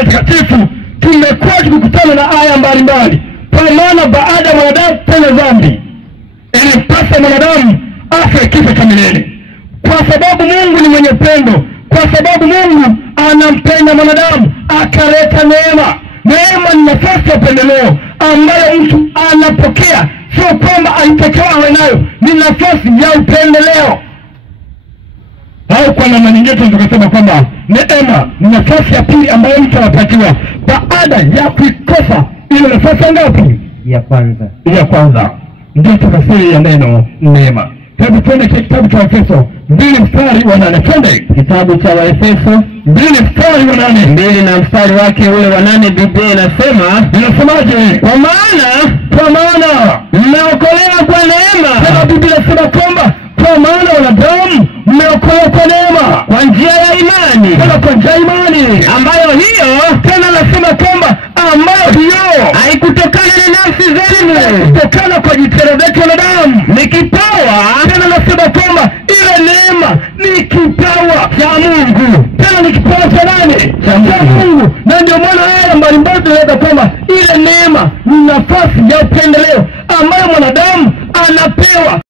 Biblia Takatifu tumekuwa tukikutana na aya mbalimbali. Kwa maana baada ya mwanadamu kufanya dhambi, ilipasa mwanadamu afe kifo cha milele. Kwa sababu Mungu ni mwenye pendo, kwa sababu Mungu anampenda mwanadamu, akaleta neema. Neema ni nafasi ya upendeleo ambayo mtu anapokea, sio kwamba alitakiwa awe nayo, ni nafasi ya upendeleo. Au kwa namna nyingine tunasema kwamba neema ni nafasi ya pili ambayo mtu anapatiwa baada ya kuikosa ile nafasi ngapi? Ya kwanza. Ya kwanza. Ndio tafsiri ya neno neema. Hebu twende kitabu cha Efeso 2:8. Twende Kitabu cha Waefeso 2:8. 2 na mstari wake ule wa 8, Biblia inasemaje? Kwa maana mmeokolewa kwa neema. Tena Biblia inasema kwamba kwa maana wanadamu mmeokolewa kwa neema, kwa njia ya imani. Tena kwa njia ya imani, ambayo hiyo, tena anasema kwamba ambayo hiyo haikutokana na nafsi zenu, kutokana kwa jitihada zetu wanadamu, ni kipawa. Tena anasema kwamba ile neema ni kipawa cha Mungu. Tena ni kipawa cha nani? Cha Mungu. Na ndio maana haya mbalimbali tunaweza kwamba ile neema ni nafasi ya upendeleo ambayo mwanadamu anapewa.